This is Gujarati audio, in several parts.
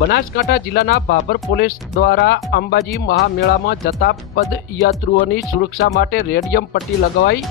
બનાસકાંઠા જિલ્લાના ભાભર પોલીસ દ્વારા અંબાજી મહામેળામાં જતા પદયાત્રીઓની સુરક્ષા માટે રેડિયમ પટ્ટી લગાવાઈ.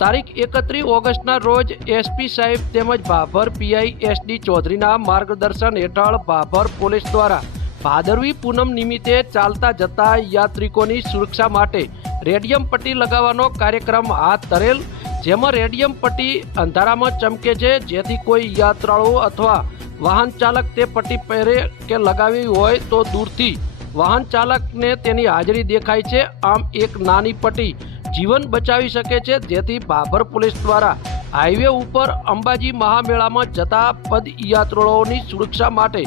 તારીખ એકત્રીસ ઓગસ્ટના રોજ એસપી સાહેબ તેમજ ભાભર પીઆઈ એસડી ચૌધરીના માર્ગદર્શન હેઠળ ભાભર પોલીસ દ્વારા ભાદરવી પૂનમ નિમિત્તે ચાલતા જતા યાત્રિકોની સુરક્ષા માટે રેડિયમ પટ્ટી લગાવવાનો કાર્યક્રમ હાથ ધરેલ. જેમાં રેડિયમ પટ્ટી અંધારામાં ચમકે છે, જેથી કોઈ યાત્રાળુ અથવા વાહન ચાલક તે પટ્ટી પહેરે કે લગાવી હોય તો દૂરથી. વાહન ચાલકને તેની હાજરી દેખાય છે. આમ એક નાની પટ્ટી જીવન બચાવી શકે છે. જેથી ભાભર પોલીસ દ્વારા હાઈવે ઉપર અંબાજી મહામેળામાં જતા પદયાત્રાળુઓની સુરક્ષા માટે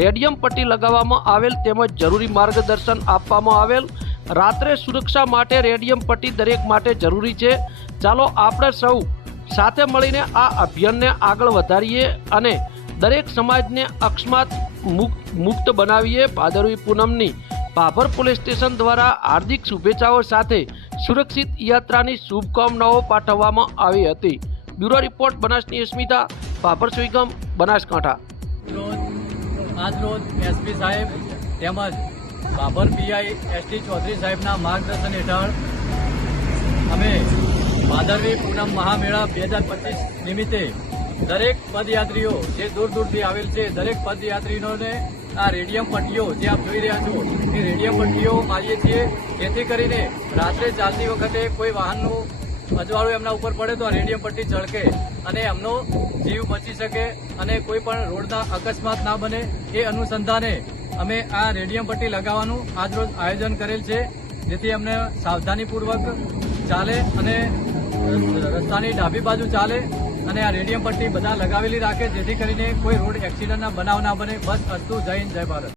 રેડિયમ પટ્ટી લગાવવામાં આવેલ તેમજ જરૂરી માર્ગદર્શન આપવામાં આવેલ. રાત્રે સુરક્ષા માટે રેડિયમ પટ્ટી દરેક માટે જરૂરી છે. ચાલો આપણે સૌ સાથે મળીને આ અભિયાનને આગળ વધારીએ અને દરેક સમાજને અકસ્માત મુક્ત બનાવીએ ભાદરવી પૂનમની ભાભર પોલીસ સ્ટેશન દ્વારા હાર્દિક શુભેચ્છાઓ સાથે સુરક્ષિત યાત્રાની શુભકામનાઓ પાઠવવામાં આવી હતી. બ્યુરો રિપોર્ટ બનાસની અસ્મિતા ભાભર સુઈગમ, બનાસકાંઠા. રોજ આજ રોજ એસપી સાહેબ તેમજ બાબર પીઆઈ એસટી ચૌધરી સાહેબના માર્ગદર્શન હેઠળ અમે ભાદરવી પૂનમ મહામેળા બે હજાર પચીસ નિમિત્તે દરેક પદયાત્રીઓ જે દૂર દૂરથી આવેલ છે, દરેક પદયાત્રીઓને આ રેડિયમ પટ્ટીઓ જે આપ જોઈ રહ્યા છો, એ રેડિયમ પટ્ટીઓ મારીએ છીએ. જેથી કરીને રાત્રે ચાલતી વખતે કોઈ વાહનનું અજવાળું એમના ઉપર પડે તો રેડિયમ પટ્ટી ચળકે અને એમનો જીવ બચી શકે અને કોઈ પણ રોડના અકસ્માત ના બને એ અનુસંધાને અમે આ રેડિયમ પટ્ટી લગાવવાનું આજરોજ આયોજન કરેલ છે, જેથી અમને સાવધાનીપૂર્વક ચાલે અને રસ્તાની ડાબી બાજુ ચાલે અને આ રેડિયમ પટ્ટી બધા લગાવેલી રાખે, જેથી કરીને કોઈ રોડ એક્સિડન્ટના બનાવ ના બને. બસ અસ્તુ જય હિન્દ, જય ભારત.